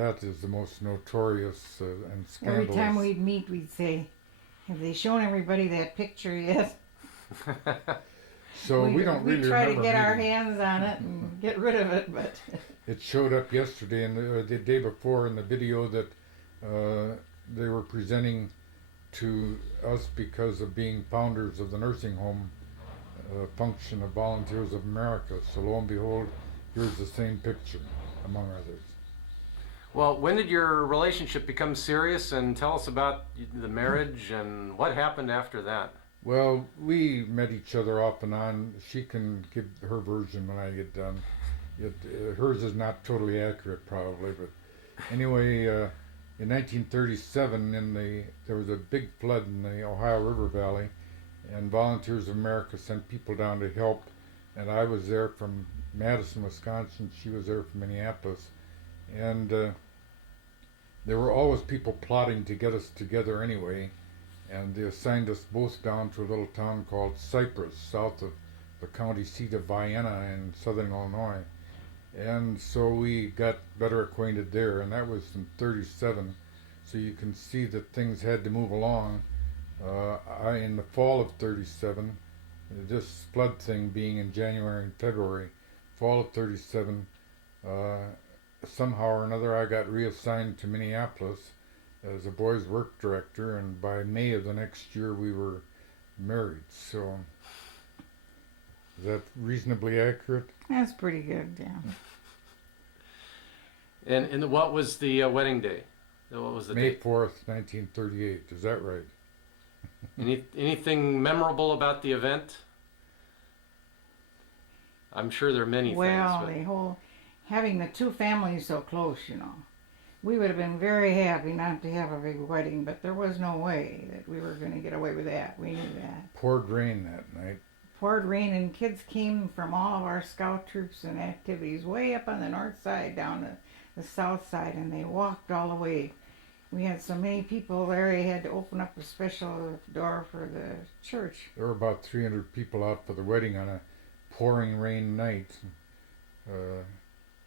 that is the most notorious and Every scandalous. time we'd meet, we'd say, "Have they shown everybody that picture yet?" So we don't really we try to remember get our meeting. hands on it and get rid of it, but It showed up yesterday and the day before in the video that they were presenting to us because of being founders of the nursing home function of Volunteers of America. So lo and behold, here's the same picture, among others. Well, when did your relationship become serious? And tell us about the marriage and what happened after that. Well, we met each other off and on. She can give her version when I get done. Hers is not totally accurate, probably, but anyway, in 1937, there was a big flood in the Ohio River Valley, and Volunteers of America sent people down to help. And I was there from Madison, Wisconsin. She was there from Minneapolis, and there were always people plotting to get us together anyway. And they assigned us both down to a little town called Cypress, south of the county seat of Vienna in southern Illinois. And so we got better acquainted there, and that was in 37. So you can see that things had to move along. In the fall of 37, this flood thing being in January and February, fall of 37, somehow or another I got reassigned to Minneapolis as a boys' work director, and by May of the next year we were married. So is that reasonably accurate? that's pretty good, yeah. And what was the wedding day? What was the May date? 4th, 1938. Is that right? Anything memorable about the event? I'm sure there are many Well, things. the whole having the two families so close, we would have been very happy not to have a big wedding, but there was no way that we were going to get away with that. We knew that. Poured rain that night. Poured rain, and kids came from all of our scout troops and activities way up on the north side down to the south side, and they walked all the way. We had so many people there, they had to open up a special door for the church. There were about 300 people out for the wedding on a pouring rain night.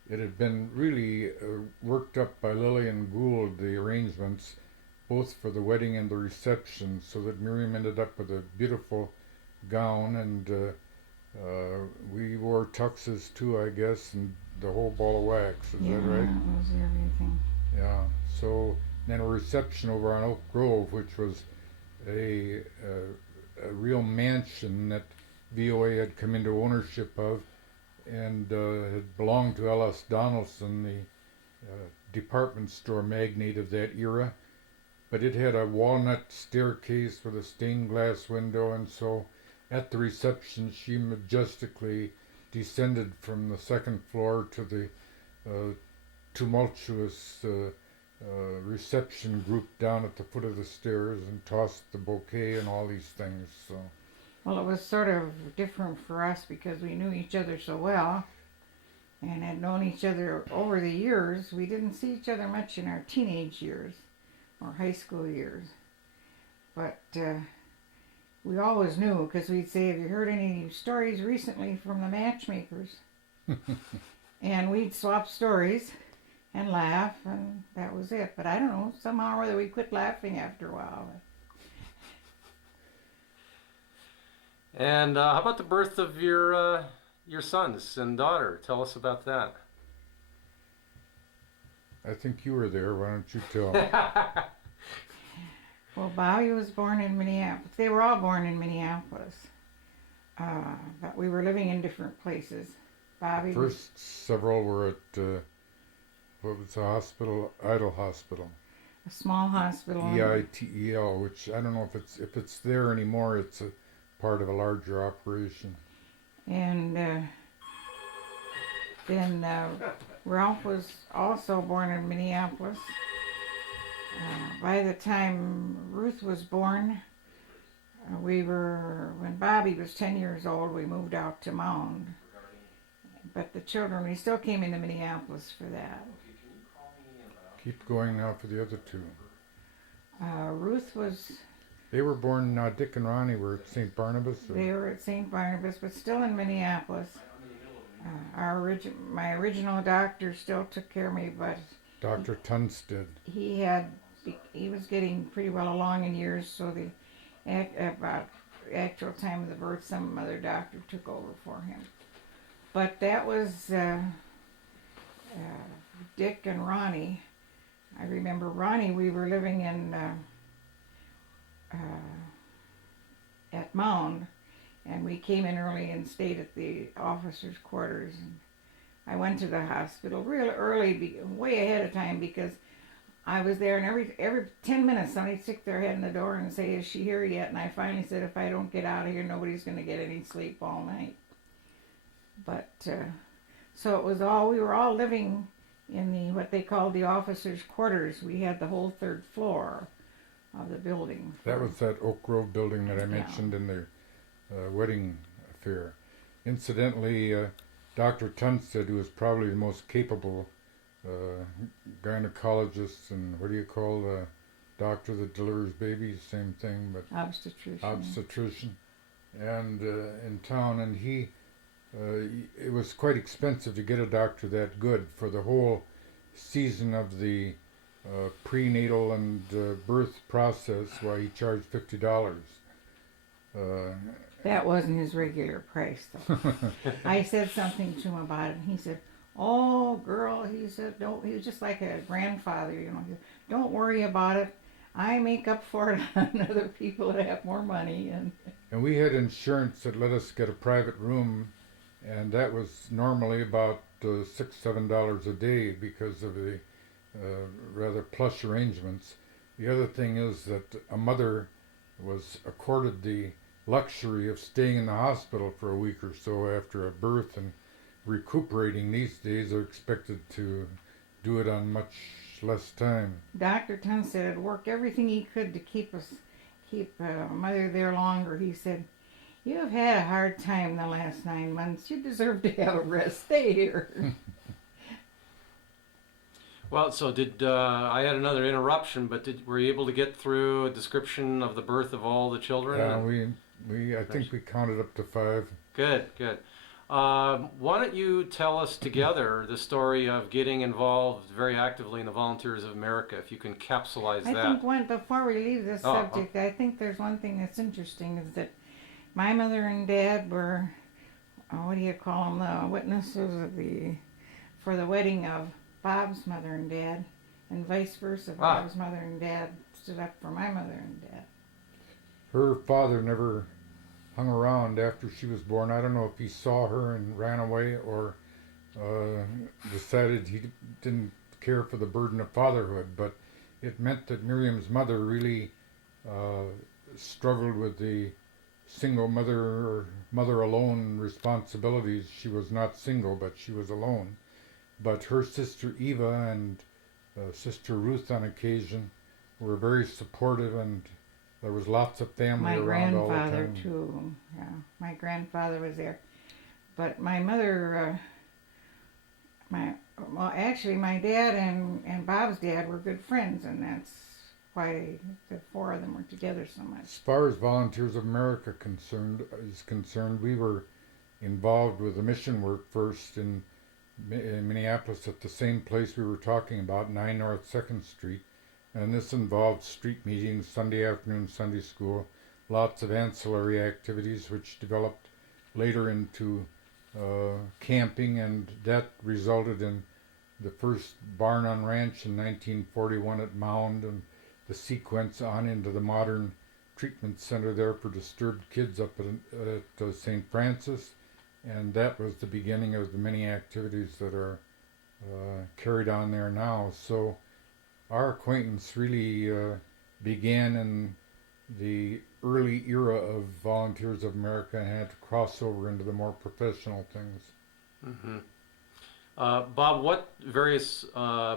It had been really worked up by Lillian Gould, the arrangements, both for the wedding and the reception, so that Miriam ended up with a beautiful gown, and we wore tuxes too, I guess, and the whole ball of wax. Is that right? Yeah, it was everything. Yeah. So then a reception over on Oak Grove, which was a real mansion that VOA had come into ownership of, and had belonged to L.S. Donaldson, the department store magnate of that era. But it had a walnut staircase with a stained glass window, and so at the reception she majestically descended from the second floor to the tumultuous reception group down at the foot of the stairs and tossed the bouquet and all these things. So. Well, it was sort of different for us because we knew each other so well and had known each other over the years. We didn't see each other much in our teenage years or high school years. But we always knew, because we'd say, "Have you heard any stories recently from the matchmakers?" And we'd swap stories and laugh, and that was it. But I don't know, somehow or other we quit laughing after a while. And how about the birth of your sons and daughter? Tell us about that. I think you were there. Why don't you tell? Well, Bobby was born in Minneapolis. They were all born in Minneapolis. But we were living in different places. Bobby was First, several were at what was the hospital? Idle Hospital. a small hospital. EITEL, which I don't know if it's there anymore. It's a part of a larger operation. And then Ralph was also born in Minneapolis. By the time Ruth was born, when Bobby was 10 years old, we moved out to Mound. But the children, we still came into Minneapolis for that. Keep going now for the other two. Ruth was, They were born, Dick and Ronnie were at St. Barnabas? Or? they were at St. Barnabas, but still in Minneapolis. My original doctor still took care of me, but Dr. Tunstead. He was getting pretty well along in years, so about actual time of the birth, some other doctor took over for him. But that was Dick and Ronnie. I remember Ronnie, we were living in at Mound, and we came in early and stayed at the officers' quarters. And I went to the hospital real early, way ahead of time, because I was there, and every 10 minutes somebody'd stick their head in the door and say, "Is she here yet?" And I finally said, "If I don't get out of here, nobody's going to get any sleep all night." But so it was we were all living in what they called the officers' quarters. We had the whole third floor of the building. That was that Oak Grove building that I mentioned in the wedding affair. Incidentally, Dr. Tunstead, who was probably the most capable gynecologist and what do you call the doctor that delivers babies, same thing, but obstetrician, and in town, and he it was quite expensive to get a doctor that good for the whole season of the prenatal and birth process. Why, he charged $50. That wasn't his regular price, though. I said something to him about it, and he said, "Oh, girl," he said, "don't." He was just like a grandfather, you know. He said, "Don't worry about it. I make up for it on other people that have more money." And we had insurance that let us get a private room, and that was normally about $6-7 a day because of the rather plush arrangements. The other thing is that a mother was accorded the luxury of staying in the hospital for a week or so after a birth, and recuperating these days are expected to do it on much less time. Dr. Tunstead had worked everything he could to keep mother there longer. He said, "You have had a hard time the last 9 months. You deserve to have a rest. Stay here." Well, so I had another interruption, but were you able to get through a description of the birth of all the children? Yeah, I think we counted up to 5. Good. Why don't you tell us together the story of getting involved very actively in the Volunteers of America, if you can capsulize that. I think before we leave this subject, I think there's one thing that's interesting, is that my mother and dad were, what do you call them, the witnesses for the wedding of Bob's mother and dad, and vice versa. Bob's mother and dad stood up for my mother and dad. Her father never hung around after she was born. I don't know if he saw her and ran away, or decided he didn't care for the burden of fatherhood, but it meant that Miriam's mother really struggled with the single mother or mother alone responsibilities. She was not single, but she was alone. But her sister Eva and sister Ruth on occasion were very supportive, and there was lots of family around all the time. My grandfather too. Yeah, my grandfather was there. But my mother, actually my dad and Bob's dad were good friends, and that's why the 4 of them were together so much. As far as Volunteers of America is concerned, we were involved with the mission work first in Minneapolis at the same place we were talking about, 9 North 2nd Street. And this involved street meetings, Sunday afternoon, Sunday school, lots of ancillary activities which developed later into camping, and that resulted in the first barn on ranch in 1941 at Mound, and the sequence on into the modern treatment center there for disturbed kids up at St. Francis, and that was the beginning of the many activities that are carried on there now. So our acquaintance really began in the early era of Volunteers of America and had to cross over into the more professional things. Mm-hmm. Bob, what various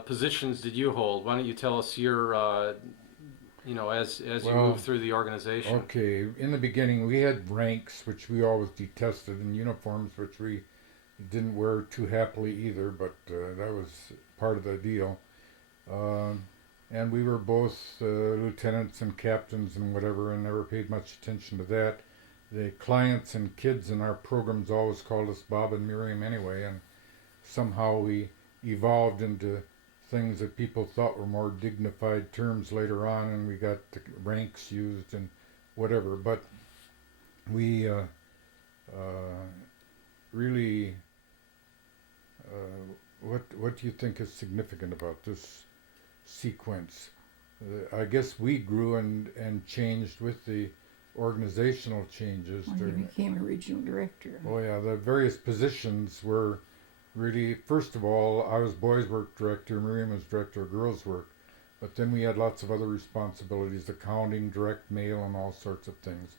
positions did you hold? Why don't you tell us your, as you move through the organization? Okay, in the beginning we had ranks, which we always detested, and uniforms, which we didn't wear too happily either, but that was part of the deal. And we were both lieutenants and captains and whatever, and never paid much attention to that. The clients and kids in our programs always called us Bob and Miriam anyway, and somehow we evolved into things that people thought were more dignified terms later on, and we got the ranks used and whatever. But we really, what do you think is significant about this sequence? I guess we grew and changed with the organizational changes. When you became a regional director. Oh yeah, the various positions were really, first of all, I was boys work director, Miriam was director of girls work, but then we had lots of other responsibilities, accounting, direct mail, and all sorts of things.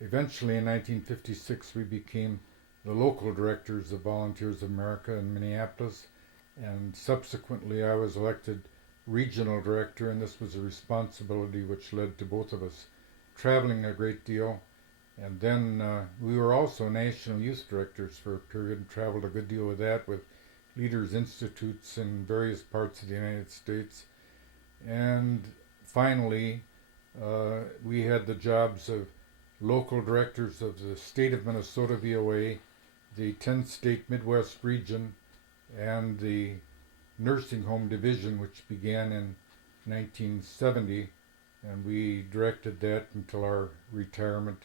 Eventually in 1956 we became the local directors of Volunteers of America in Minneapolis, and subsequently I was elected regional director, and this was a responsibility which led to both of us traveling a great deal. And then we were also national youth directors for a period and traveled a good deal with that, with Leaders Institutes in various parts of the United States. And finally, we had the jobs of local directors of the state of Minnesota VOA, the 10-state Midwest region, and the nursing home division, which began in 1970, and we directed that until our retirement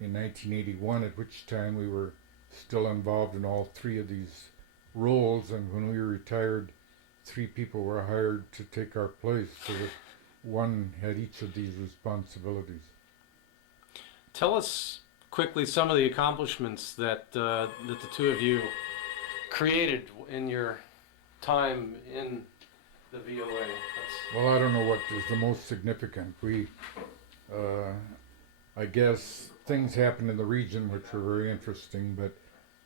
in 1981, at which time we were still involved in all three of these roles, and when we retired, 3 people were hired to take our place, so that one had each of these responsibilities. Tell us quickly some of the accomplishments that the two of you created in your time in the VOA. Well, I don't know what is the most significant. I guess things happened in the region which were very interesting, but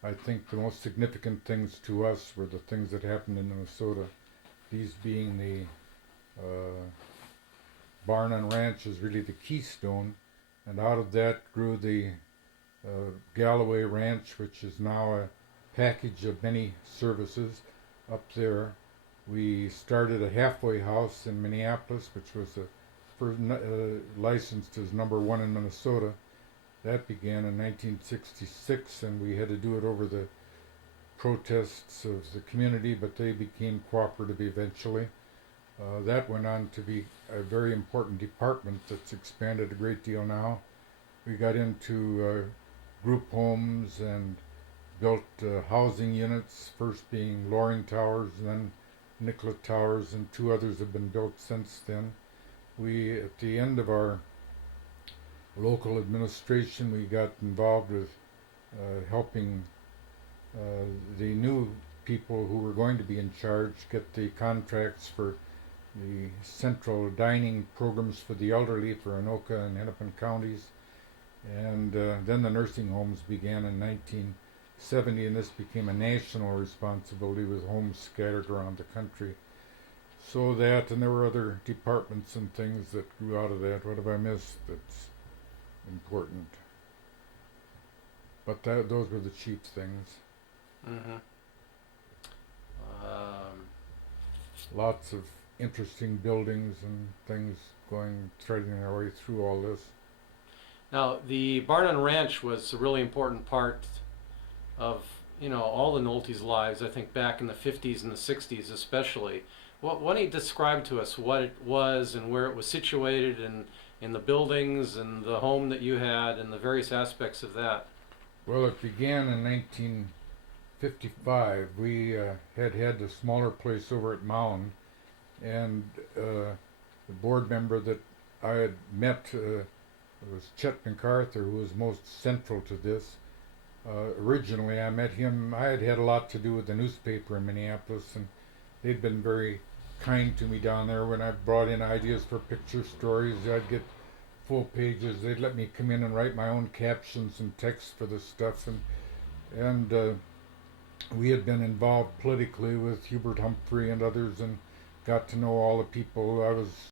I think the most significant things to us were the things that happened in Minnesota. These being the barn and ranch is really the keystone, and out of that grew the Galloway Ranch, which is now a package of many services up there. We started a halfway house in Minneapolis, which was licensed as number 1 in Minnesota. That began in 1966, and we had to do it over the protests of the community, but they became cooperative eventually. That went on to be a very important department that's expanded a great deal now. We got into group homes and built housing units, first being Loring Towers, then Nicollet Towers, and 2 others have been built since then. We, at the end of our local administration, we got involved with helping the new people who were going to be in charge get the contracts for the central dining programs for the elderly for Anoka and Hennepin counties. And then the nursing homes began in 1970, and this became a national responsibility with homes scattered around the country. So that, and there were other departments and things that grew out of that. What have I missed that's important? But those were the chief things. Mm-hmm. Lots of interesting buildings and things threading our way through all this. Now, the barn and ranch was a really important part of, all the Nolte's lives, I think back in the 50s and the 60s especially. Why don't you describe to us what it was and where it was situated, and in the buildings and the home that you had and the various aspects of that? Well, it began in 1955. We had a smaller place over at Mound, and the board member that I had met was Chet MacArthur, who was most central to this. Originally, I met him. I had a lot to do with the newspaper in Minneapolis, and they'd been very kind to me down there. When I brought in ideas for picture stories, I'd get full pages. They'd let me come in and write my own captions and text for the stuff, and we had been involved politically with Hubert Humphrey and others, and got to know all the people. I was